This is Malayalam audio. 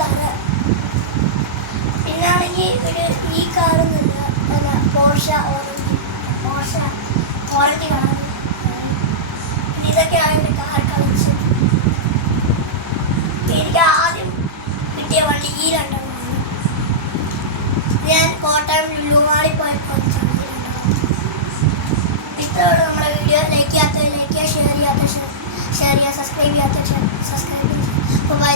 കാറ്. പിന്നാണെങ്കിൽ ഈ കാറൊന്നുമില്ല, പിന്നെ പോർഷ ഓറഞ്ച് കളർ. ഇതൊക്കെയാണ് എൻ്റെ കാർ കളക്ഷൻ. എനിക്ക് ആദ്യം കിട്ടിയ വണ്ടി ഈ രണ്ടെണ്ണമാണ്. ഞാൻ കോട്ടയം ലുലുമാളിൽ പോയപ്പോൾ ഇത്രയോടെ നമ്മുടെ വീഡിയോ. ലൈക്ക് ചെയ്യാത്ത ലൈക്ക് ചെയ്യുക, ഷെയർ ചെയ്യാത്ത ഷെയർ ചെയ്യുക, സബ്സ്ക്രൈബ് ചെയ്യാത്ത സബ്സ്ക്രൈബ് ചെയ്യുക. അപ്പോൾ ബൈ.